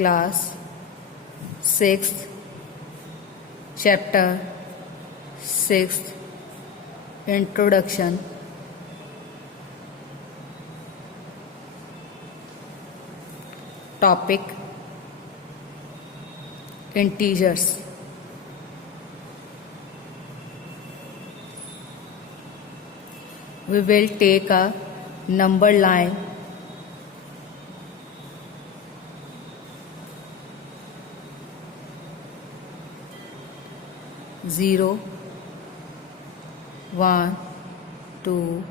Class 6th, Chapter 6th, Introduction. Topic: Integers. We will take a number line zero, 1, 2,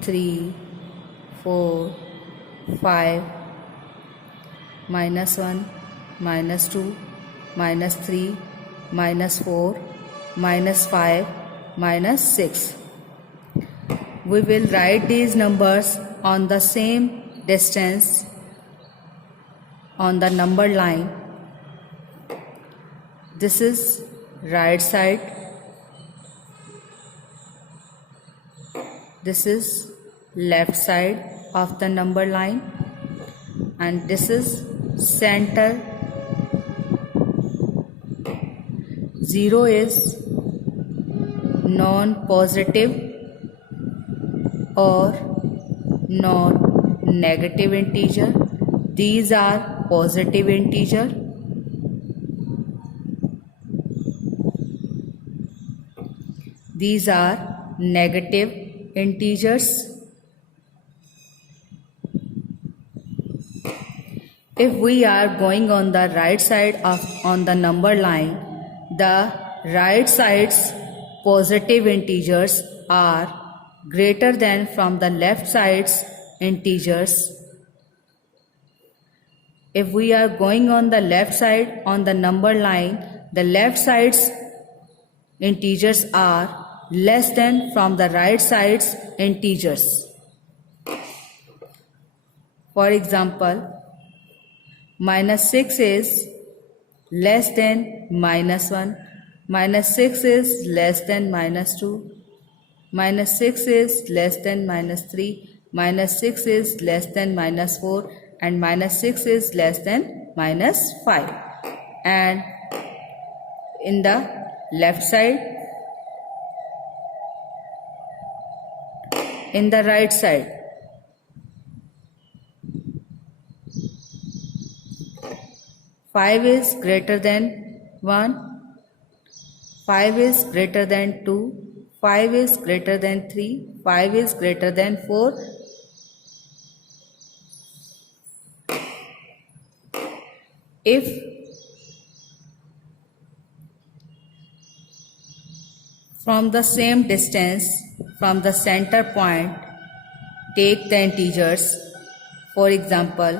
3, 4, 5, -1, -2, -3, -4, -5, -6. We will write these numbers on the same distance on the number line. This is right side, this is left side of the number line, and this is center. 0 is non-positive or non-negative integer. These are positive integer. These are negative integers. If we are going on the right side on the number line, the right side's positive integers are greater than from the left side's integers. If we are going on the left side on the number line, the left side's integers are less than from the right side's integers. For example, -6 is less than -1, -6 is less than -2, -6 is less than -3, -6 is less than -4, and -6 is less than -5. And in the left side, in the right side, five is greater than 1, 5 is greater than 2, 5 is greater than 3, 5 is greater than 4. If from the same distance from the center point, take the integers, for example,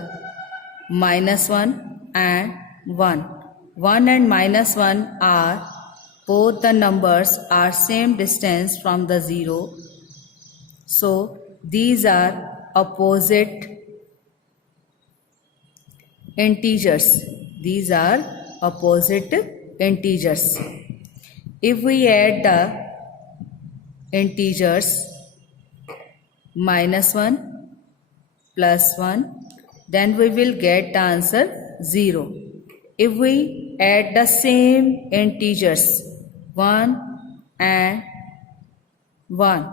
-1 and 1. 1 and -1 are both the numbers are same distance from the 0. So these are opposite integers. These are opposite integers. If we add the integers -1 plus 1, then we will get the answer 0. If we add the same integers 1 and 1,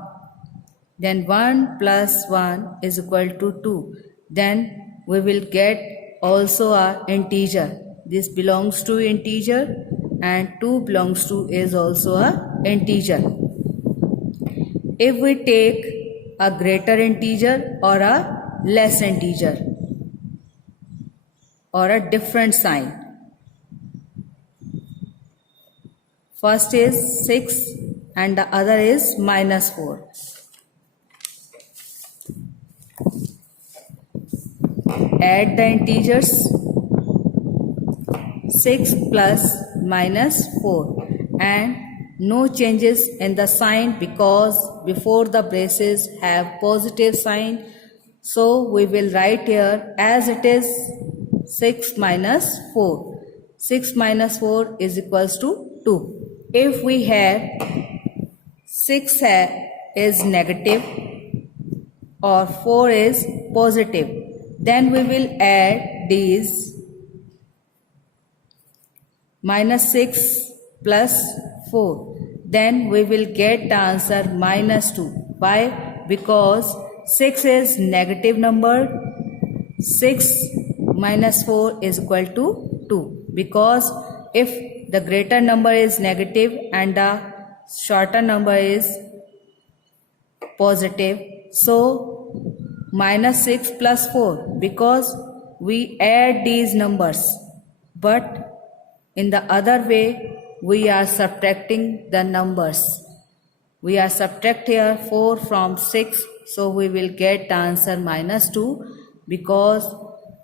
then 1 plus 1 is equal to 2. Then we will get also a integer. This belongs to integer and 2 belongs to is also a integer. If we take a greater integer or a less integer or a different sign, first is 6 and the other is -4. Add the integers. 6 plus -4, and no changes in the sign because before the braces have positive sign. So we will write here as it is 6 minus 4. 6 minus 4 is equals to 2. If we have 6 is negative or 4 is positive, then we will add these minus 6 plus 4. Then we will get the answer minus 2. Why? Because 6 is negative number. 6 minus 4 is equal to 2. Because if the greater number is negative and the shorter number is positive, so minus 6 plus 4, because we add these numbers, but in the other way we are subtracting the numbers. We are subtract here 4 from 6, so we will get the answer minus 2. Because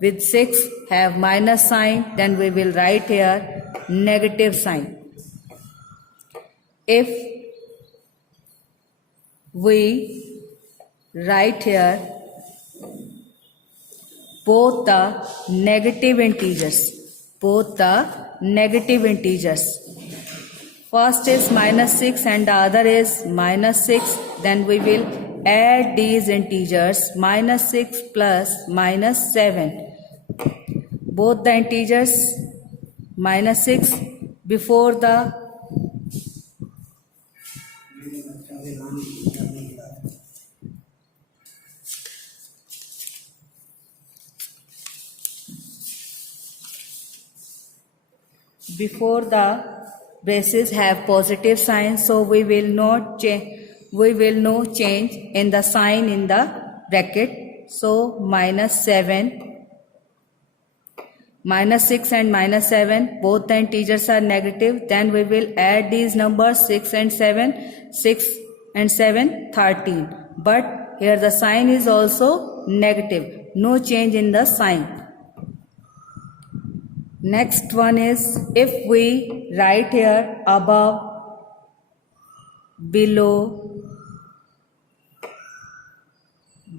with 6 have minus sign, then we will write here negative sign. If we write here both the negative integers, first is minus 6 and the other is minus 6, then we will add these integers, minus 6 plus minus 7. Both the integers minus 6 before the braces have positive sign, so we will no change in the sign in the bracket. So minus 7, minus 6 and minus 7, both the integers are negative. Then we will add these numbers 6 and 7, 13. But here the sign is also negative, no change in the sign. Next one is, if we write here above, below,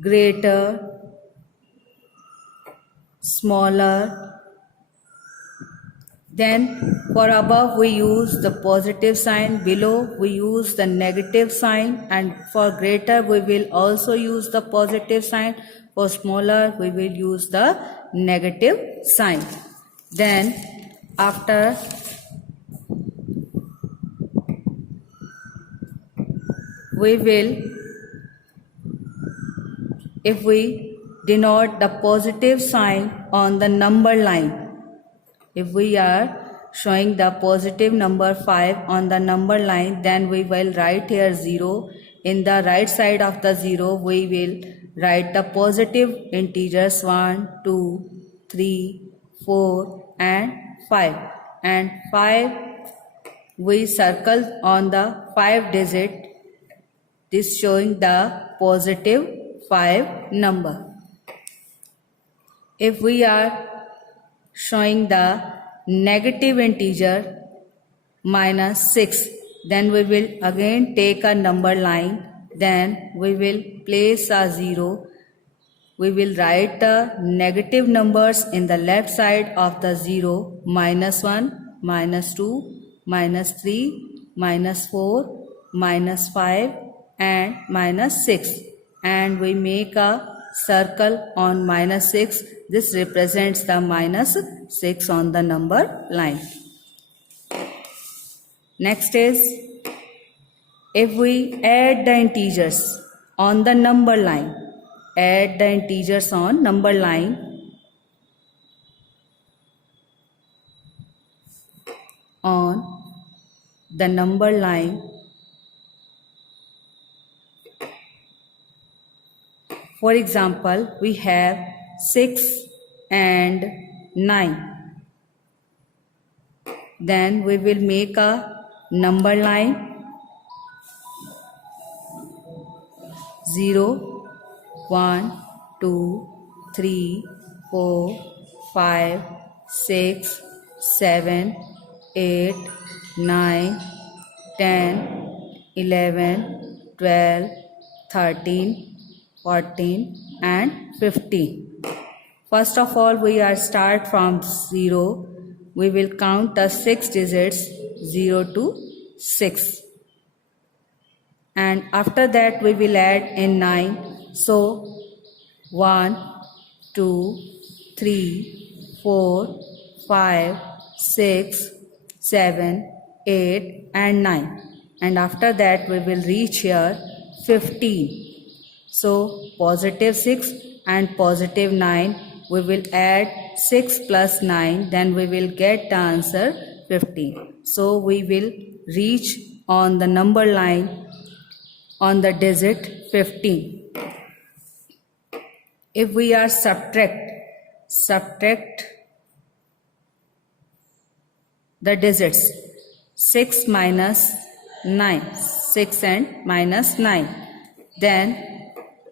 greater, smaller, then for above we use the positive sign, below we use the negative sign, and for greater we will also use the positive sign, for smaller we will use the negative sign. Then after we will, if we denote the positive sign on the number line, if we are showing the positive number 5 on the number line, then we will write here 0. In the right side of the 0 we will write the positive integers 1, 2, 3, 4 and 5, and 5 we circle on the 5 digit, this showing the positive 5 number. If we are showing the negative integer minus 6, then we will again take a number line, then we will place a 0. We will write the negative numbers in the left side of the 0, minus 1, minus 2, minus 3, minus 4, minus 5 and minus 6. And we make a circle on minus 6. This represents the minus 6 on the number line. Next is, if we add the integers on the number line, add the integers on number line, for example, we have 6 and 9. Then we will make a number line 0, 1, 2, 3, 4, 5, 6, 7, 8, 9, 10, 11, 12, 13, 14 and 15. First of all, we are start from 0. We will count the 6 digits 0 to 6. And after that we will add in 9. So 1, 2, 3, 4, 5, 6, 7, 8 and 9. And after that we will reach here 15. So positive 6 and positive 9, we will add 6 plus 9, then we will get the answer 15. So we will reach on the number line on the digit 15. If we are subtract the digits 6 minus 9, 6 and minus 9, then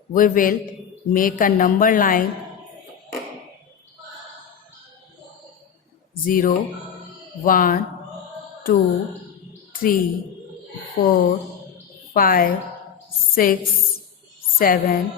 we will make a number line 0, 1, 2, 3, 4, 5, 6, 7,